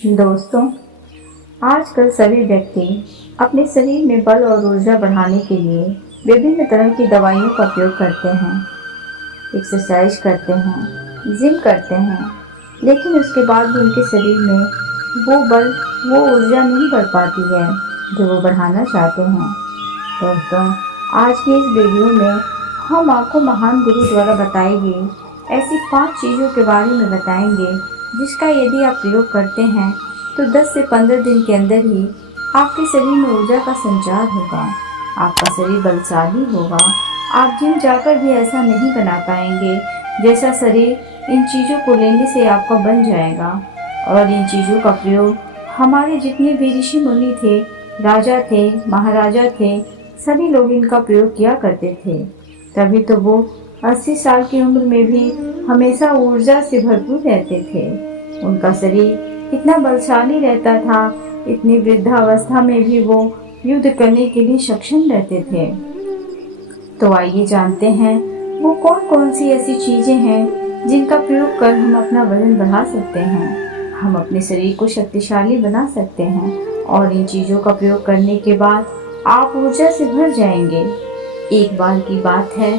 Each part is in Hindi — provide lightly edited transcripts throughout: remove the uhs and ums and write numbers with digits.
दोस्तों, आजकल सभी व्यक्ति अपने शरीर में बल और ऊर्जा बढ़ाने के लिए विभिन्न तरह की दवाइयों का उपयोग करते हैं, एक्सरसाइज करते हैं, जिम करते हैं, लेकिन उसके बाद भी उनके शरीर में वो बल, वो ऊर्जा नहीं बढ़ पाती है जो वो बढ़ाना चाहते हैं। दोस्तों, आज की इस वीडियो में हम आपको महान गुरु द्वारा बताई गई ऐसी 5 चीज़ों के बारे में बताएंगे जिसका यदि आप प्रयोग करते हैं तो 10 से 15 दिन के अंदर ही आपके शरीर में ऊर्जा का संचार होगा, आपका शरीर बलशाली होगा। आप जिम जाकर भी ऐसा नहीं बना पाएंगे जैसा शरीर इन चीज़ों को लेने से आपका बन जाएगा। और इन चीज़ों का प्रयोग हमारे जितने भी ऋषि मुनि थे, राजा थे, महाराजा थे, सभी लोग इनका प्रयोग किया करते थे। तभी तो वो 80 साल की उम्र में भी हमेशा ऊर्जा से भरपूर रहते थे। उनका शरीर इतना बलशाली रहता था, इतनी वृद्धावस्था में भी वो युद्ध करने के लिए सक्षम रहते थे। तो आइए जानते हैं वो कौन कौन सी ऐसी चीजें हैं जिनका प्रयोग कर हम अपना वजन बढ़ा सकते हैं, हम अपने शरीर को शक्तिशाली बना सकते हैं। और इन चीजों का प्रयोग करने के बाद आप ऊर्जा से भर जाएंगे। एक बार की बात है,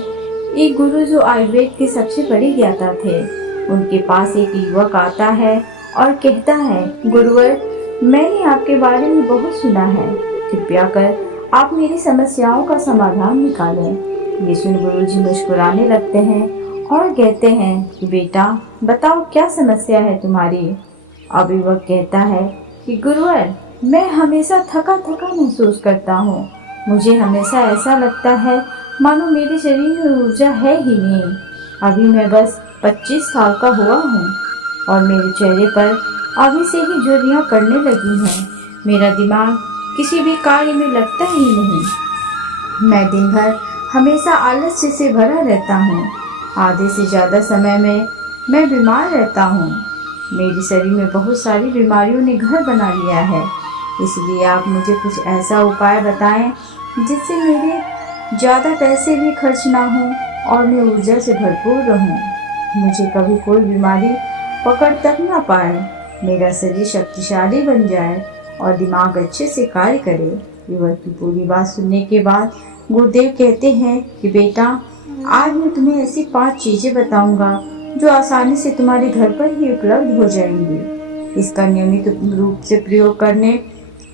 एक गुरु जो आयुर्वेद के सबसे बड़े ज्ञाता थे, उनके पास एक युवक आता है और कहता है, गुरुवर, मैंने आपके बारे में बहुत सुना है, कृपया कर आप मेरी समस्याओं का समाधान निकालें। ये सुन गुरु जी मुस्कुराने लगते हैं और कहते हैं कि बेटा बताओ क्या समस्या है तुम्हारी। अब युवक कहता है कि गुरुवर, मैं हमेशा थका थका महसूस करता हूँ, मुझे हमेशा ऐसा लगता है मानो मेरे शरीर में ऊर्जा है ही नहीं। अभी मैं बस 25 साल का हुआ हूँ और मेरे चेहरे पर अभी से ही झुर्रियाँ पड़ने लगी हैं। मेरा दिमाग किसी भी कार्य में लगता ही नहीं। मैं दिन भर हमेशा आलस्य से भरा रहता हूँ। आधे से ज़्यादा समय में मैं बीमार रहता हूँ। मेरे शरीर में बहुत सारी बीमारियों ने घर बना लिया है। इसलिए आप मुझे कुछ ऐसा उपाय बताएं जिससे मेरे ज़्यादा पैसे भी खर्च ना हों और मैं ऊर्जा से भरपूर रहूं। मुझे कभी कोई बीमारी पकड़ तक ना पाए, मेरा शरीर शक्तिशाली बन जाए और दिमाग अच्छे से कार्य करे। युवक की पूरी बात सुनने के बाद गुरुदेव कहते हैं कि बेटा, आज मैं तुम्हें ऐसी 5 चीज़ें बताऊंगा जो आसानी से तुम्हारे घर पर ही उपलब्ध हो जाएंगी। इसका नियमित रूप से प्रयोग करने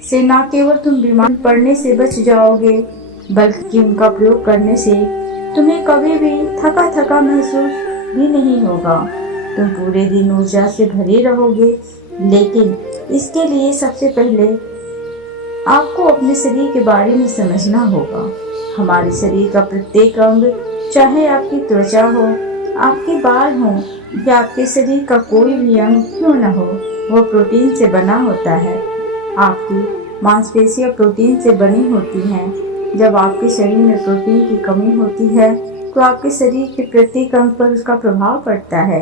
से न केवल तुम बीमार पड़ने से बच जाओगे, बल्कि उनका प्रयोग करने से तुम्हें कभी भी थका थका महसूस भी नहीं होगा। तुम पूरे दिन ऊर्जा से भरे रहोगे। लेकिन इसके लिए सबसे पहले आपको अपने शरीर के बारे में समझना होगा। हमारे शरीर का प्रत्येक अंग, चाहे आपकी त्वचा हो, आपके बाल हो या आपके शरीर का कोई भी अंग क्यों न हो, वो प्रोटीन से बना होता है। आपकी मांसपेशियां प्रोटीन से बनी होती हैं। जब आपके शरीर में प्रोटीन की कमी होती है तो आपके शरीर के प्रत्येक अंग पर उसका प्रभाव पड़ता है।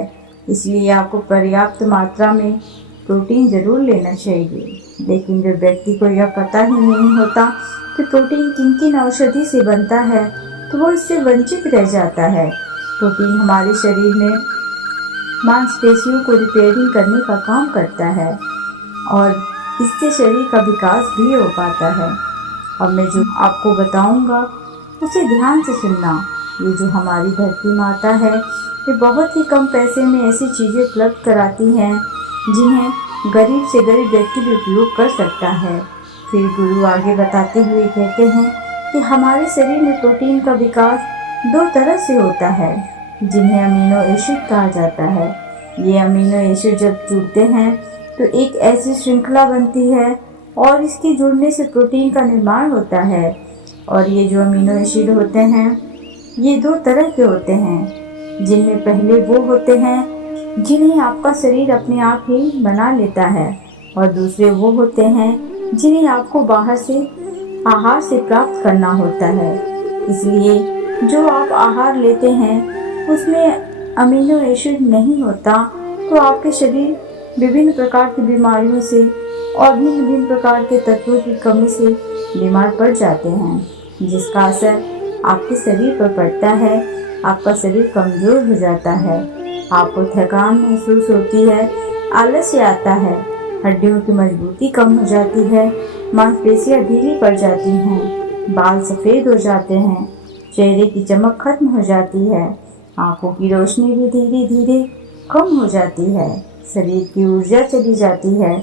इसलिए आपको पर्याप्त मात्रा में प्रोटीन जरूर लेना चाहिए। लेकिन जब व्यक्ति को यह पता ही नहीं होता कि प्रोटीन किन किन औषधि से बनता है तो वो इससे वंचित रह जाता है। प्रोटीन हमारे शरीर में मांसपेशियों को रिपेयरिंग करने का काम करता है और इससे शरीर का विकास भी हो पाता है। अब मैं जो आपको बताऊंगा उसे ध्यान से सुनना। ये जो हमारी धरती माता है, ये बहुत ही कम पैसे में ऐसी चीज़ें उपलब्ध कराती हैं जिन्हें गरीब से गरीब व्यक्ति भी उपयोग कर सकता है। फिर गुरु आगे बताते हुए कहते हैं कि हमारे शरीर में प्रोटीन का विकास 2 तरह से होता है, जिन्हें अमीनो एसिड कहा जाता है। ये अमीनो एसिड जब जुड़ते हैं तो एक ऐसी श्रृंखला बनती है और इसके जुड़ने से प्रोटीन का निर्माण होता है। और ये जो अमीनो एसिड होते हैं, ये 2 तरह के होते हैं, जिनमें पहले वो होते हैं जिन्हें आपका शरीर अपने आप ही बना लेता है और दूसरे वो होते हैं जिन्हें आपको बाहर से आहार से प्राप्त करना होता है। इसलिए जो आप आहार लेते हैं उसमें अमीनो एसिड नहीं होता तो आपके शरीर विभिन्न प्रकार की बीमारियों से और विभिन्न प्रकार के तत्वों की कमी से बीमार पड़ जाते हैं, जिसका असर आपके शरीर पर पड़ता है। आपका शरीर कमज़ोर हो जाता है, आपको थकान महसूस होती है, आलस्य आता है, हड्डियों की मजबूती कम हो जाती है, मांसपेशियां ढीली पड़ जाती हैं, बाल सफ़ेद हो जाते हैं, चेहरे की चमक खत्म हो जाती है, आंखों की रोशनी भी धीरे धीरे कम हो जाती है, शरीर की ऊर्जा चली जाती है।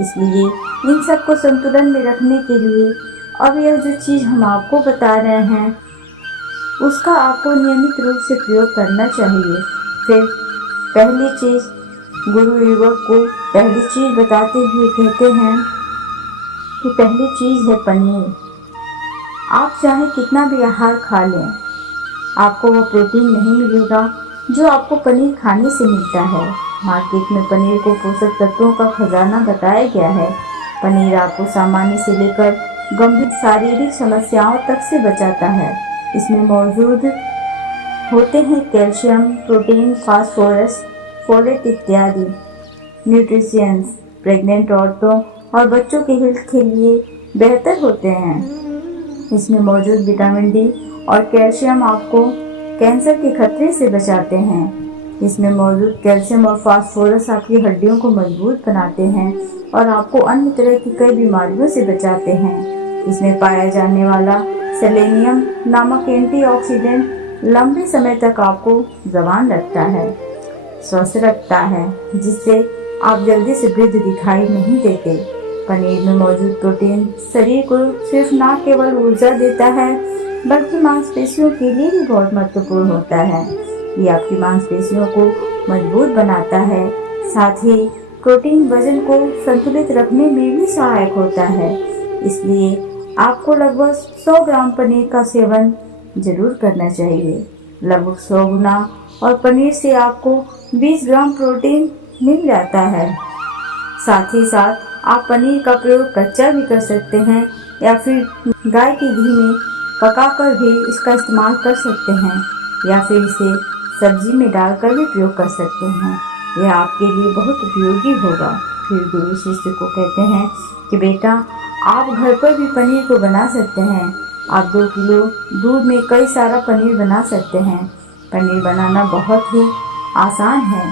इसलिए इन सब को संतुलन में रखने के लिए अब यह जो चीज़ हम आपको बता रहे हैं उसका आपको नियमित रूप से प्रयोग करना चाहिए। फिर पहली चीज़, गुरु युवक को पहली चीज़ बताते हुए कहते हैं कि पहली चीज़ है पनीर। आप चाहे कितना भी आहार खा लें, आपको वो प्रोटीन नहीं मिलेगा जो आपको पनीर खाने से मिलता है। मार्केट में पनीर को पोषक तत्वों का खजाना बताया गया है। पनीर आपको सामान्य से लेकर गंभीर शारीरिक समस्याओं तक से बचाता है। इसमें मौजूद होते हैं कैल्शियम, प्रोटीन, फास्फोरस, फोलेट इत्यादि न्यूट्रिशंस प्रेग्नेंट औरतों और बच्चों के हेल्थ के लिए बेहतर होते हैं। इसमें मौजूद विटामिन डी और कैल्शियम आपको कैंसर के खतरे से बचाते हैं। इसमें मौजूद कैल्शियम और फास्फोरस आपकी हड्डियों को मजबूत बनाते हैं और आपको अन्य तरह की कई बीमारियों से बचाते हैं। इसमें पाया जाने वाला सेलेनियम नामक एंटीऑक्सीडेंट लंबे समय तक आपको जवान रखता है, स्वस्थ रखता है, जिससे आप जल्दी से वृद्ध दिखाई नहीं देते। पनीर में मौजूद प्रोटीन शरीर को सिर्फ न केवल ऊर्जा देता है बल्कि मांसपेशियों के लिए भी बहुत महत्वपूर्ण होता है। ये आपकी मांसपेशियों को मजबूत बनाता है। साथ ही प्रोटीन वजन को संतुलित रखने में भी सहायक होता है। इसलिए आपको लगभग 100 ग्राम पनीर का सेवन जरूर करना चाहिए, लगभग 100 गुना, और पनीर से आपको 20 ग्राम प्रोटीन मिल जाता है। साथ ही साथ आप पनीर का प्रयोग कच्चा भी कर सकते हैं या फिर गाय के घी में पकाकर भी इसका इस्तेमाल कर सकते हैं या फिर इसे सब्जी में डालकर भी प्रयोग कर सकते हैं। यह आपके लिए बहुत उपयोगी होगा। फिर गुरु शिष्य को कहते हैं कि बेटा, आप घर पर भी पनीर को बना सकते हैं। आप 2 किलो दूध में कई सारा पनीर बना सकते हैं। पनीर बनाना बहुत ही आसान है।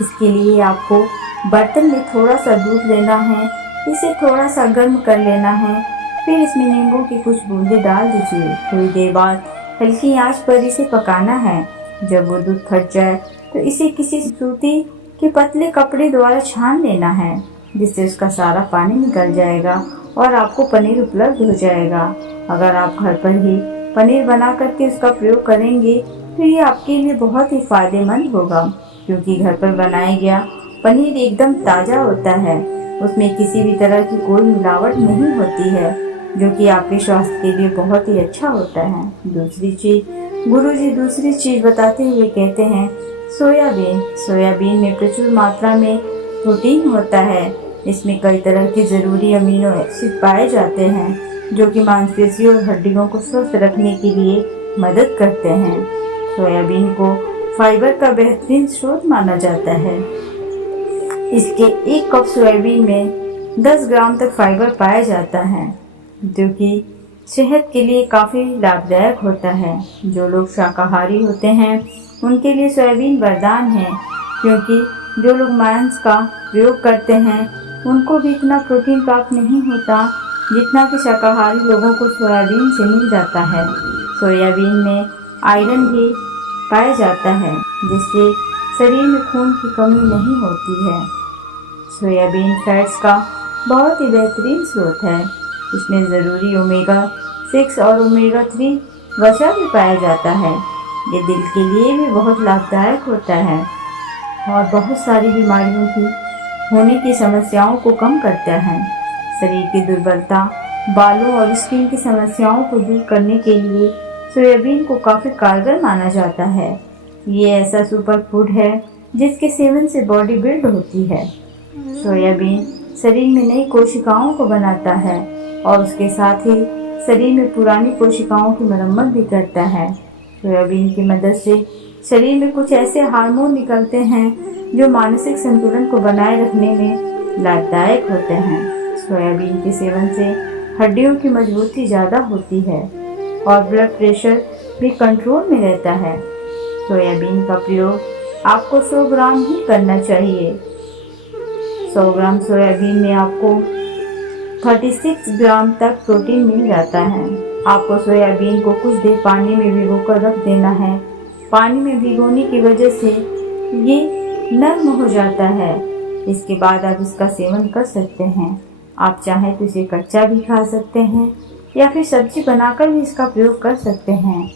इसके लिए आपको बर्तन में थोड़ा सा दूध लेना है, इसे थोड़ा सा गर्म कर लेना है, फिर इसमें नींबू की कुछ बूंदें डाल दीजिए। थोड़ी देर बाद हल्की आंच पर इसे पकाना है। जब वो दूध फट जाए तो इसे किसी सूती के पतले कपड़े द्वारा छान लेना है, जिससे उसका सारा पानी निकल जाएगा और आपको पनीर उपलब्ध हो जाएगा। अगर आप घर पर ही पनीर बना करके उसका प्रयोग करेंगे तो ये आपके लिए बहुत ही फायदेमंद होगा, क्योंकि घर पर बनाया गया पनीर एकदम ताज़ा होता है। उसमें किसी भी तरह की कोई मिलावट नहीं होती है, जो कि आपके स्वास्थ्य के लिए बहुत ही अच्छा होता है। दूसरी चीज़, गुरुजी दूसरी चीज़ बताते हुए कहते हैं सोयाबीन। सोयाबीन में प्रचुर मात्रा में प्रोटीन होता है। इसमें कई तरह के ज़रूरी अमीनो एसिड पाए जाते हैं, जो कि मांसपेशियों और हड्डियों को स्वस्थ रखने के लिए मदद करते हैं। सोयाबीन को फाइबर का बेहतरीन स्रोत माना जाता है। इसके 1 कप सोयाबीन में 10 ग्राम तक फाइबर पाया जाता है, जो कि सेहत के लिए काफ़ी लाभदायक होता है। जो लोग शाकाहारी होते हैं उनके लिए सोयाबीन वरदान है, क्योंकि जो लोग मांस का प्रयोग करते हैं उनको भी इतना प्रोटीन प्राप्त नहीं होता जितना कि शाकाहारी लोगों को सोयाबीन से मिल जाता है। सोयाबीन में आयरन भी पाया जाता है, जिससे शरीर में खून की कमी नहीं होती है। सोयाबीन फैट्स का बहुत ही बेहतरीन स्रोत है। इसमें ज़रूरी ओमेगा 6 और ओमेगा 3 वसा भी पाया जाता है। ये दिल के लिए भी बहुत लाभदायक होता है और बहुत सारी बीमारियों की होने की समस्याओं को कम करता है। शरीर की दुर्बलता, बालों और स्किन की समस्याओं को दूर करने के लिए सोयाबीन को काफ़ी कारगर माना जाता है। ये ऐसा सुपर फूड है जिसके सेवन से बॉडी बिल्ड होती है। सोयाबीन शरीर में नई कोशिकाओं को बनाता है और उसके साथ ही शरीर में पुरानी कोशिकाओं की मरम्मत भी करता है। सोयाबीन की मदद से शरीर में कुछ ऐसे हार्मोन निकलते हैं जो मानसिक संतुलन को बनाए रखने में लाभदायक होते हैं। सोयाबीन के सेवन से हड्डियों की मजबूती ज़्यादा होती है और ब्लड प्रेशर भी कंट्रोल में रहता है। सोयाबीन का प्रयोग आपको 100 ग्राम ही करना चाहिए। 100 ग्राम सोयाबीन में आपको 36 ग्राम तक प्रोटीन मिल जाता है। आपको सोयाबीन को कुछ देर पानी में भिगोकर रख देना है। पानी में भिगोने की वजह से ये नरम हो जाता है। इसके बाद आप इसका सेवन कर सकते हैं। आप चाहें तो इसे कच्चा भी खा सकते हैं या फिर सब्जी बनाकर भी इसका प्रयोग कर सकते हैं।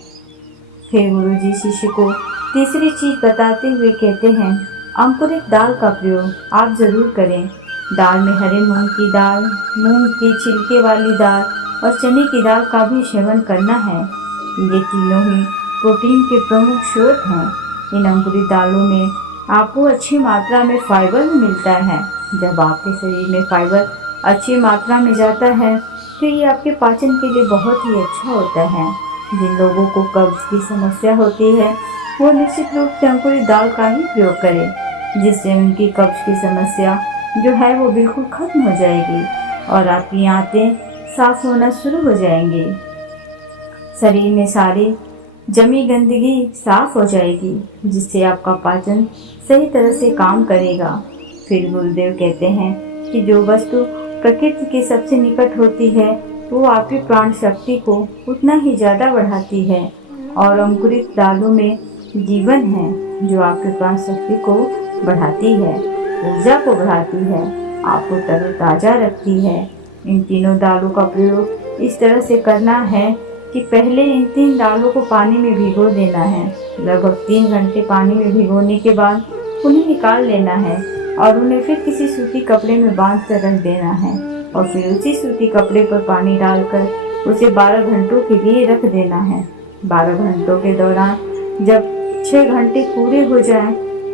फिर गुरुजी शिष्य को तीसरी चीज बताते हुए कहते हैं, अंकुरित दाल का प्रयोग आप जरूर करें। दाल में हरे मूंग की दाल, मूंग के छिलके वाली दाल और चने की दाल का भी सेवन करना है। ये तीनों ही प्रोटीन के प्रमुख स्रोत हैं। इन अंकुरित दालों में आपको अच्छी मात्रा में फाइबर भी मिलता है। जब आपके शरीर में फाइबर अच्छी मात्रा में जाता है तो ये आपके पाचन के लिए बहुत ही अच्छा होता है। जिन लोगों को कब्ज की समस्या होती है वो निश्चित रूप से अंकुरित दाल का ही प्रयोग करें, जिससे उनकी कब्ज की समस्या जो है वो बिल्कुल खत्म हो जाएगी और आपकी आंतें साफ होना शुरू हो जाएंगी। शरीर में सारी जमी गंदगी साफ हो जाएगी, जिससे आपका पाचन सही तरह से काम करेगा। फिर गुरुदेव कहते हैं कि जो वस्तु प्रकृति के सबसे निकट होती है वो आपकी प्राण शक्ति को उतना ही ज़्यादा बढ़ाती है और अंकुरित दालों में जीवन है जो आपकी प्राण शक्ति को बढ़ाती है, ऊर्जा को बढ़ाती है, आपको तरोताजा रखती है। इन तीनों दालों का प्रयोग इस तरह से करना है कि पहले इन 3 दालों को पानी में भिगो देना है। लगभग 3 घंटे पानी में भिगोने के बाद उन्हें निकाल लेना है और उन्हें फिर किसी सूती कपड़े में बांध कर रख देना है और फिर उसी सूती कपड़े पर पानी डालकर उसे 12 घंटों के लिए रख देना है। 12 घंटों के दौरान जब 6 घंटे पूरे हो जाएं,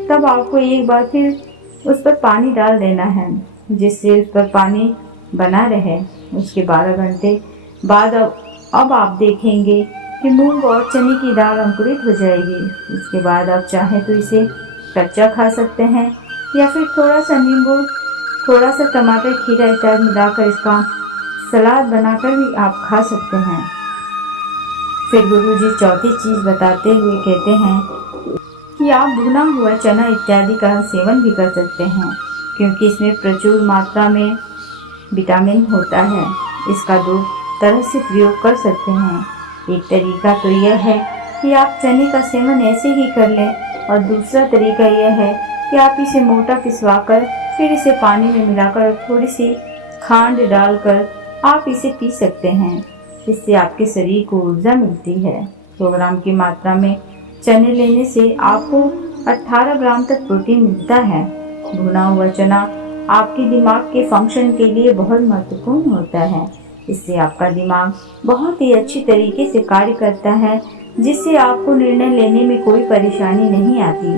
तब आपको एक बार फिर उस पर पानी डाल देना है, जिससे उस पर पानी बना रहे। उसके 12 घंटे बाद अब आप देखेंगे कि मूंग और चने की दाल अंकुरित हो जाएगी। इसके बाद आप चाहें तो इसे कच्चा खा सकते हैं या फिर थोड़ा सा नींबू, थोड़ा सा टमाटर, खीरा इत्यादि मिलाकर इसका सलाद बनाकर भी आप खा सकते हैं। फिर गुरुजी चौथी चीज बताते हुए कहते हैं कि आप भुना हुआ चना इत्यादि का सेवन भी कर सकते हैं, क्योंकि इसमें प्रचुर मात्रा में विटामिन होता है। इसका 2 तरह से प्रयोग कर सकते हैं। एक तरीका तो यह है कि आप चने का सेवन ऐसे ही कर लें और दूसरा तरीका यह है कि आप इसे मोटा पिसवाकर फिर इसे पानी में मिलाकर थोड़ी सी खांड डालकर आप इसे पी सकते हैं। इससे आपके शरीर को ऊर्जा मिलती है। 100 ग्राम की मात्रा में चने लेने से आपको 18 ग्राम तक प्रोटीन मिलता है। भुना हुआ चना आपके दिमाग के फंक्शन के लिए बहुत महत्वपूर्ण होता है। इससे आपका दिमाग बहुत ही अच्छी तरीके से कार्य करता है, जिससे आपको निर्णय लेने में कोई परेशानी नहीं आती।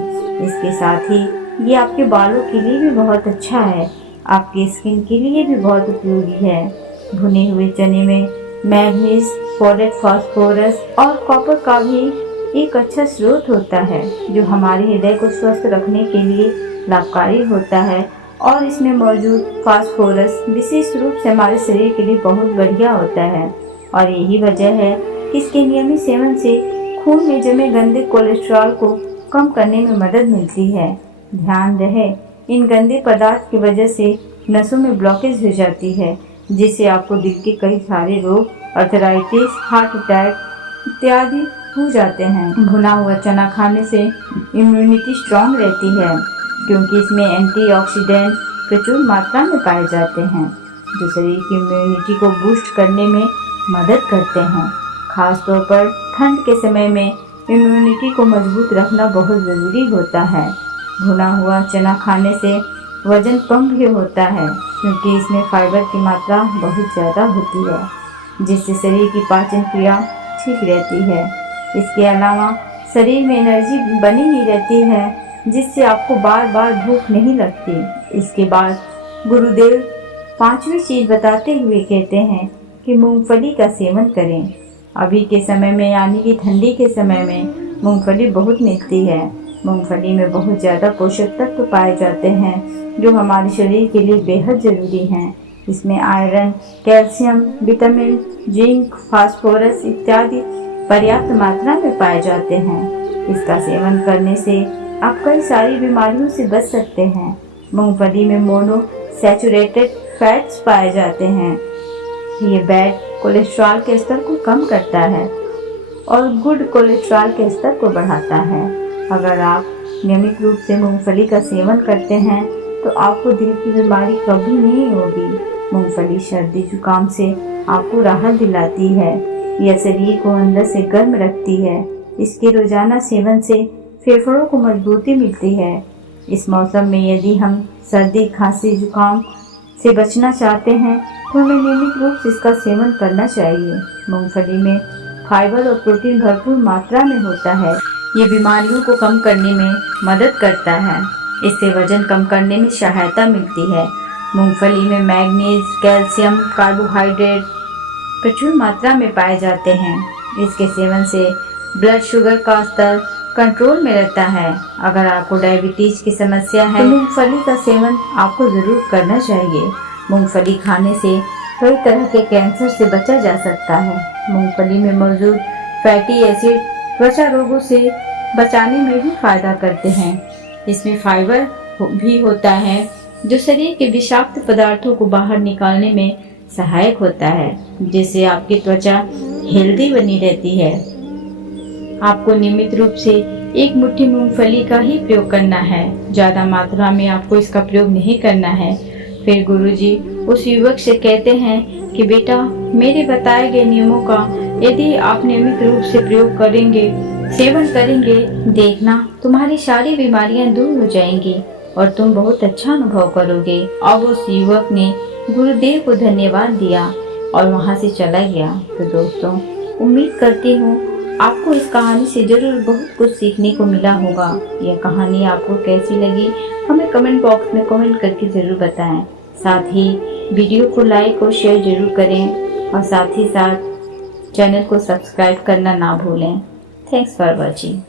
इसके साथ ही ये आपके बालों के लिए भी बहुत अच्छा है, आपके स्किन के लिए भी बहुत उपयोगी है। भुने हुए चने में मैग्नीज, फोलेट, फास्फोरस और कॉपर का भी एक अच्छा स्रोत होता है, जो हमारे हृदय को स्वस्थ रखने के लिए लाभकारी होता है। और इसमें मौजूद फास्फोरस विशेष रूप से हमारे शरीर के लिए बहुत बढ़िया होता है और यही वजह है कि इसके नियमित सेवन से खून में जमे गंदे कोलेस्ट्रॉल को कम करने में मदद मिलती है। ध्यान रहे, इन गंदे पदार्थ की वजह से नसों में ब्लॉकेज हो जाती है, जिससे आपको दिल के कई सारे रोग, अर्थराइटिस, हार्ट अटैक इत्यादि हो जाते हैं। भुना हुआ चना खाने से इम्यूनिटी स्ट्रांग रहती है, क्योंकि इसमें एंटीऑक्सीडेंट प्रचुर मात्रा में पाए जाते हैं, जो शरीर की इम्यूनिटी को बूस्ट करने में मदद करते हैं। खासतौर पर ठंड के समय में इम्यूनिटी को मजबूत रखना बहुत ज़रूरी होता है। भुना हुआ चना खाने से वजन कम भी होता है, क्योंकि इसमें फाइबर की मात्रा बहुत ज़्यादा होती है, जिससे शरीर की पाचन क्रिया ठीक रहती है। इसके अलावा शरीर में एनर्जी बनी ही रहती है, जिससे आपको बार बार भूख नहीं लगती। इसके बाद गुरुदेव 5वीं चीज बताते हुए कहते हैं कि मूंगफली का सेवन करें। अभी के समय में यानी कि ठंडी के समय में मूंगफली बहुत मिलती है। मूंगफली में बहुत ज़्यादा पोषक तत्व पाए जाते हैं, जो हमारे शरीर के लिए बेहद ज़रूरी हैं। इसमें iron, calcium, vitamin, zinc, phosphorus इत्यादि पर्याप्त मात्रा में पाए जाते हैं। इसका सेवन करने से आप कई सारी बीमारियों से बच सकते हैं। मूंगफली में मोनोसैचुरेटेड फैट्स पाए जाते हैं। ये बैड कोलेस्ट्रॉल के स्तर को कम करता है और गुड कोलेस्ट्रॉल के स्तर को बढ़ाता है। अगर आप नियमित रूप से मूंगफली का सेवन करते हैं तो आपको दिल की बीमारी कभी नहीं होगी। मूंगफली सर्दी जुकाम से आपको राहत दिलाती है। यह शरीर को अंदर से गर्म रखती है। इसके रोजाना सेवन से फेफड़ों को मजबूती मिलती है। इस मौसम में यदि हम सर्दी खांसी जुकाम से बचना चाहते हैं तो हमें नियमित रूप से इसका सेवन करना चाहिए। मूंगफली में फाइबर और प्रोटीन भरपूर मात्रा में होता है। ये बीमारियों को कम करने में मदद करता है। इससे वजन कम करने में सहायता मिलती है। मूंगफली में मैग्नीज, कैल्शियम, कार्बोहाइड्रेट प्रचुर मात्रा में पाए जाते हैं। इसके सेवन से ब्लड शुगर का स्तर कंट्रोल में रहता है। अगर आपको डायबिटीज की समस्या है तो मूंगफली का सेवन आपको जरूर करना चाहिए। मूंगफली खाने से कई तरह के कैंसर से बचा जा सकता है। मूंगफली में मौजूद फैटी एसिड त्वचा रोगों से बचाने में भी फायदा करते हैं। इसमें फाइबर भी होता है जो शरीर के विषाक्त पदार्थों को बाहर निकालने में सहायक होता है, जिससे आपकी त्वचा हेल्दी बनी रहती है। आपको नियमित रूप से एक मुट्ठी मूंगफली का ही प्रयोग करना है। ज्यादा मात्रा में आपको इसका प्रयोग नहीं करना है। फिर गुरुजी उस युवक से कहते हैं कि बेटा, मेरे बताए गए नियमों का यदि आप नियमित रूप से प्रयोग करेंगे, सेवन करेंगे, देखना तुम्हारी सारी बीमारियां दूर हो जाएंगी और तुम बहुत अच्छा अनुभव करोगे। अब उस युवक ने गुरुदेव को धन्यवाद दिया और वहां से चला गया। तो दोस्तों, उम्मीद करती हूँ आपको इस कहानी से जरूर बहुत कुछ सीखने को मिला होगा। यह कहानी आपको कैसी लगी हमें कमेंट बॉक्स में कमेंट करके जरूर बताएं। साथ ही वीडियो को लाइक और शेयर जरूर करें और साथ ही साथ चैनल को सब्सक्राइब करना ना भूलें। Thanks for watching.